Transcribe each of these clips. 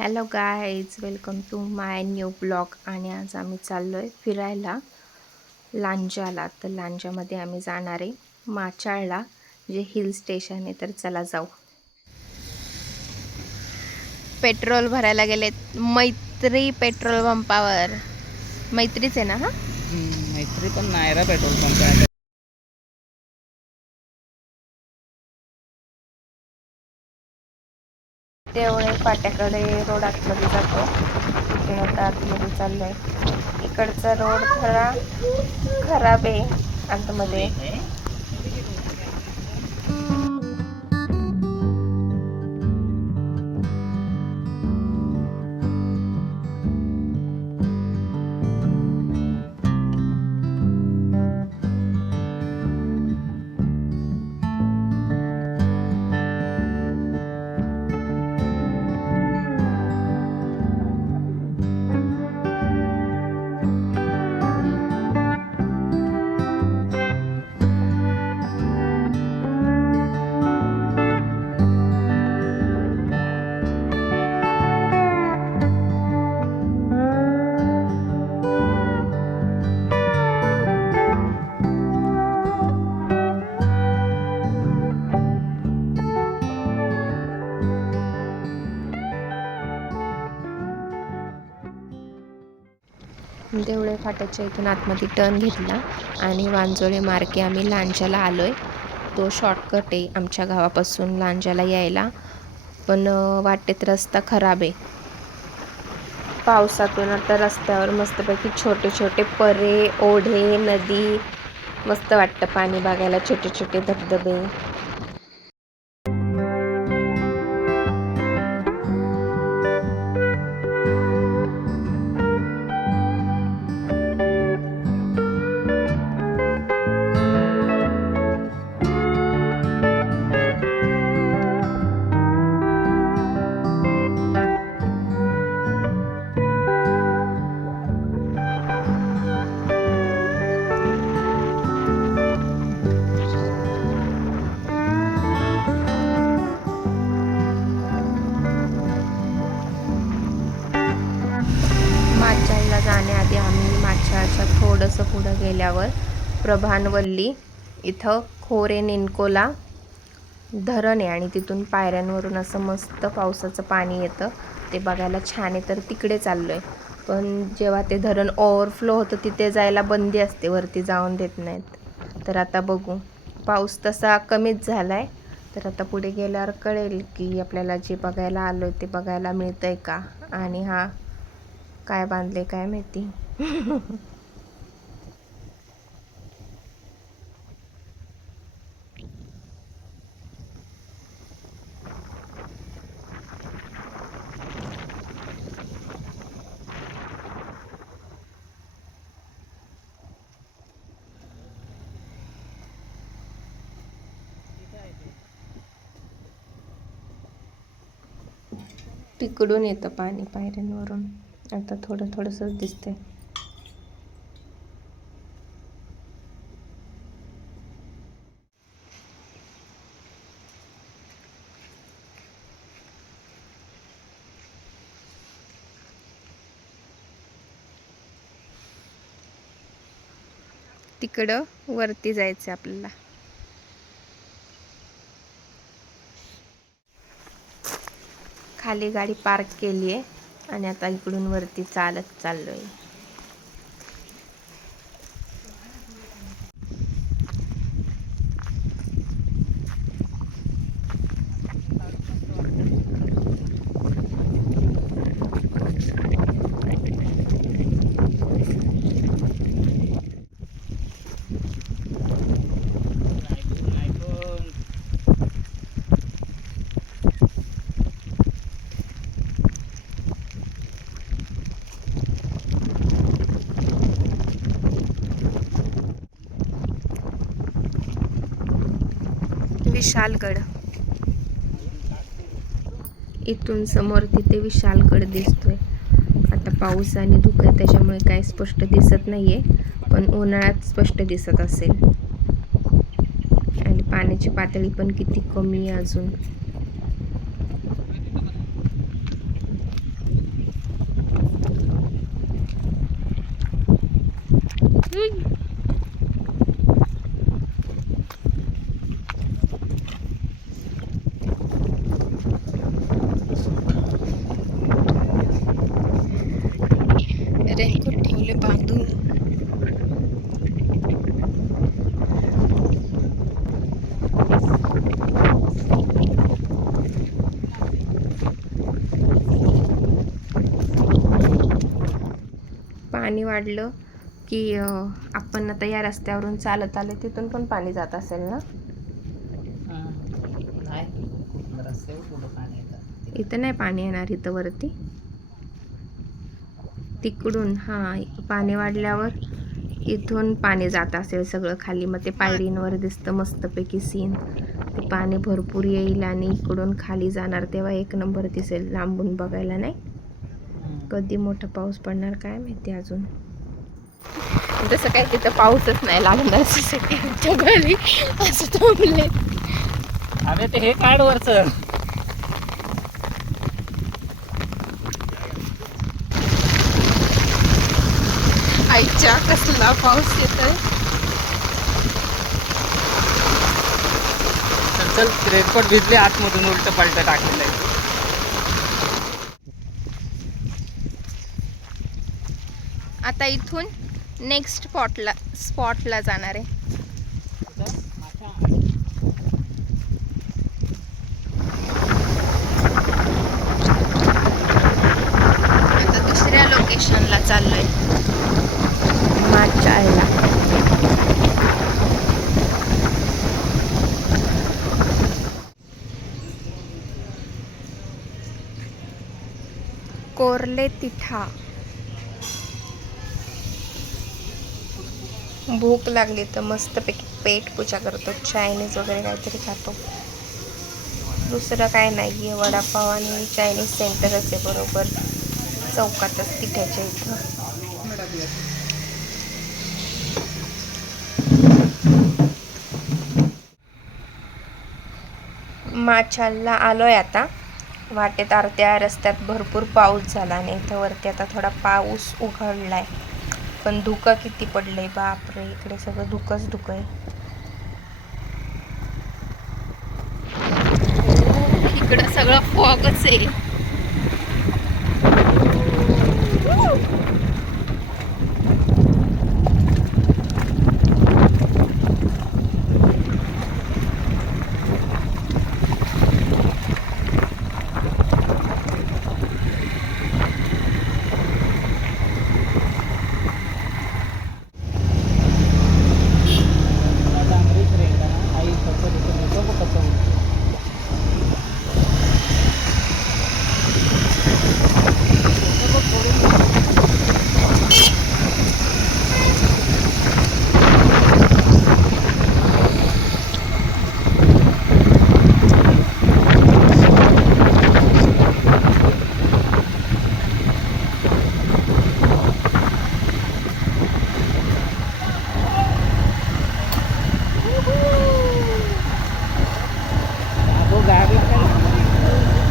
Hello guys, welcome to my new blog. आणि आज आम्ही चाललो आहे फिरायला लांजाला. तर लांजामध्ये आम्ही जाणार आहे माचाळला, जे हिल स्टेशन आहे. तर चला जाऊ. पेट्रोल भरायला गेलेत मैत्री पेट्रोल पंपावर. मैत्रीच आहे ना? हा मैत्री पण नायरा पेट्रोल पंप आहे. देवळे फाट्याकडे रोड आतमध्ये जातो, तिथे आता आतमध्ये चाललोय. इकडचा रोड थोडा खराब आहे आतमध्ये. देवळे फाट्याच्या इथून आतमध्ये टर्न घेतला आणि वांजोळे मार्गे आम्ही लांजाला आलो आहे. तो शॉर्टकट आहे आमच्या गावापासून लांजाला यायला, पण वाटेत रस्ता खराब आहे. पावसातून आता रस्त्यावर मस्तपैकी छोटे छोटे परे, ओढे, नदी, मस्त वाटतं पाणी बघायला, छोटे छोटे धबधबे. माचाळला जाण्याआधी आम्ही माचाळच्या थोडंसं पुढं गेल्यावर प्रभानवल्ली इथं खोरे निनकोला धरण आहे आणि तिथून पायऱ्यांवरून असं मस्त पावसाचं पाणी येतं. ते बघायला छान आहे, तर तिकडे चाललो आहे. पण जेव्हा ते धरण ओव्हरफ्लो होतं तिथे जायला बंदी असते, वरती जाऊन देत नाहीत. तर आता बघू, पाऊस तसा कमीच झाला आहे. तर आता पुढे गेल्यावर कळेल की आपल्याला जे बघायला आलो आहे ते बघायला मिळतं आहे का. आणि हा काय बांधले काय माहिती. तिकडून येतं पाणी पायऱ्यांवरून. आता थोडं थोडंसंच दिसतंय. तिकडं वरती जायचं आपल्याला. खाली गाडी पार्क केली आहे आणि आता इकडून वरती चालत चाललोय. विशालगड, इथून समोर तिथे विशालगड दिसतोय. आता पाऊस आणि धुकं आहे त्याच्यामुळे काय स्पष्ट दिसत नाहीये, पण उन्हाळ्यात स्पष्ट दिसत असेल. आणि पाण्याची पातळी पण किती कमी आहे अजून. वाढलं की आपण आता या रस्त्यावरून चालत आले तिथून पण पाणी जात असेल ना. इथं नाही पाणी येणार, इथं वरती तिकडून पाणी वाढल्यावर इथून पाणी जात असेल सगळं खाली. मग ते पायरींवर दिसतं मस्तपैकी सीन. ते पाणी भरपूर येईल आणि इकडून खाली जाणार तेव्हा एक नंबर दिसेल लांबून बघायला. नाही कधी मोठा पाऊस पडणार काय माहिती अजून. जसं काय तिथं पाऊसच नाही लागणार घरी असं थांबले. अरे ते हे काढ वरचं. आईच्या कसला पाऊस येतोय. चल रेनकोट भिजले आतमधून उलट पलट टाकलेलं आहे. आता इथून नेक्स्ट स्पॉटला जाणार आहे. आता दुसऱ्या लोकेशनला चाललोय, माचाळला. कोरले तिठा. भूक लागली तर मस्तपैकी पेट पूजा करतो, चायनीज वगैरे काहीतरी खातो. दुसरं काय नाही आहे, वडापाव आणि चायनीज सेंटरच आहे बरोबर चौकातच तिठ्याच्या इथं. माचालला आलोय आता. वाटेत अर्ध्या रस्त्यात भरपूर पाऊस झाला आणि इथं वरती आता थोडा पाऊस उघडलाय, पण धुकं किती पडलंय बापरे. इकडे सगळं धुकंच धुकं आहे. इकडं सगळं फॉगच आहे.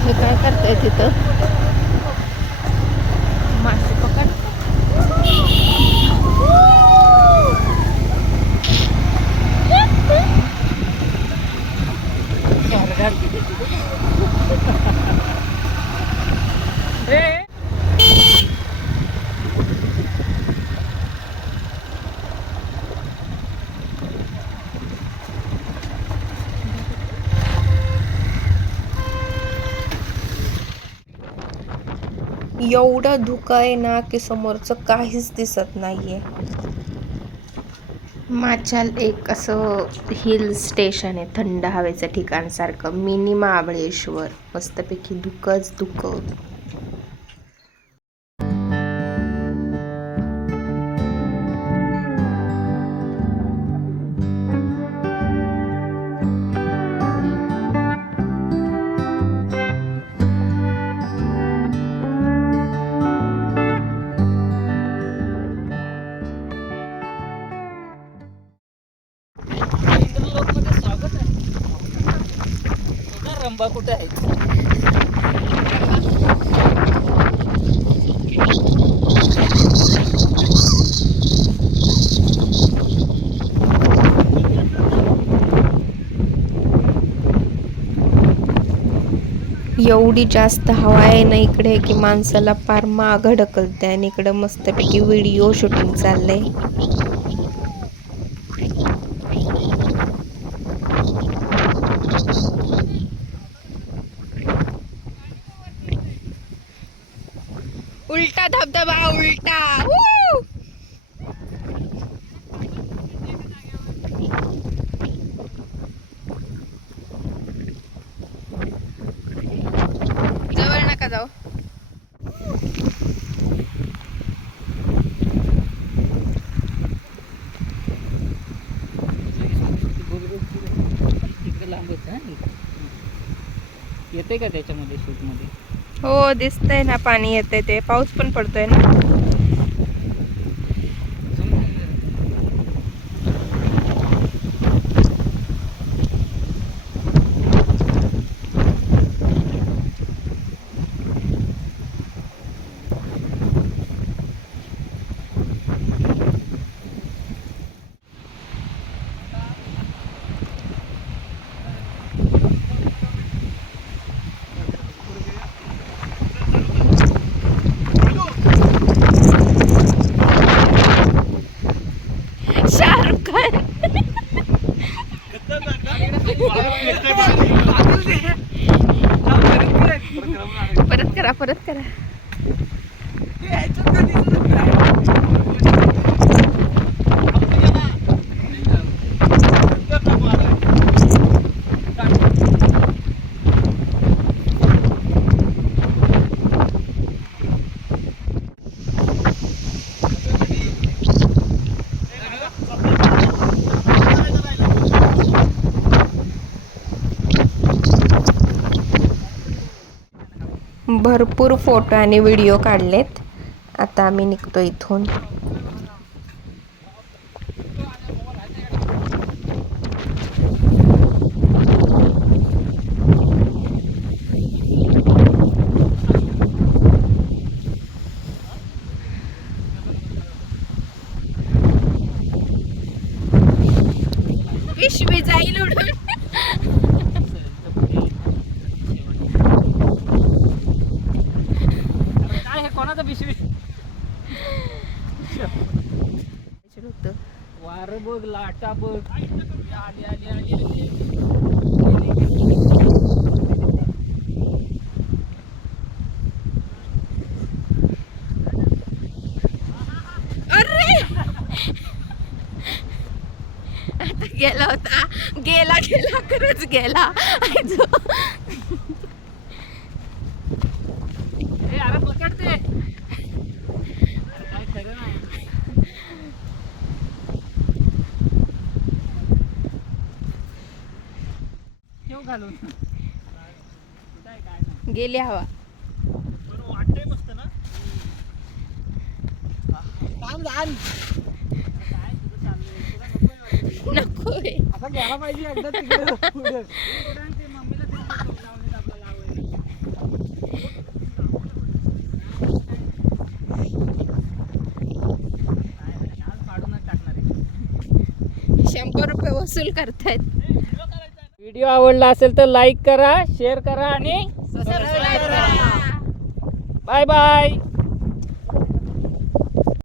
हे काय करताय तिथं? मासे पकड. एवढं धुकं आहे ना की समोरचं काहीच दिसत नाहीये. माचाल एक असं हिल स्टेशन आहे, थंड हवेचं ठिकाण सारखं मिनी महाबळेश्वर. मस्तपैकी धुकंच धुकं. रंबा कुठे आहे? एवढी जास्त हवा आहे ना इकडे की माणसाला पार मागं ढकलते. आणि इकडं मस्तपैकी व्हिडिओ शूटिंग चाललंय. उलटा धबधबा उलटा. का जाऊ? येते का त्याच्यामध्ये शूट मध्ये? हो दिसतंय ना, पाणी येतंय, ते पाऊस पण पडतोय ना. शाहरुख खान. परत करा, परत करा. भरपूर फोटो आणि व्हिडिओ काढलेत. आता आम्ही निघतो इथून. पिशवी जाईल उडून. कोणाचा पिशवी? वार बघ, लाटा बघ. आली आली आली आली. अरे आता गेला होता, गेला गेला खरंच गेला. अरे पकडते. काय खरं नाही. ठेव घालून. गेली हवा. वाटतंय मस्त ना. काम झालं. काय तुझं चाललंय? तुला नकोय वाटतं? नको. आता घ्यायला पाहिजे एकदा तिकडे पुढे. ते मम्मीला ते लावले आपल्याला लावायला. आज पाडूनच टाकणार आहे. 100 रुपये वसूल करतायत. व्हिडिओ आवडला असेल तर लाईक करा, शेअर करा आणि सबस्क्राईब करा. Bye bye.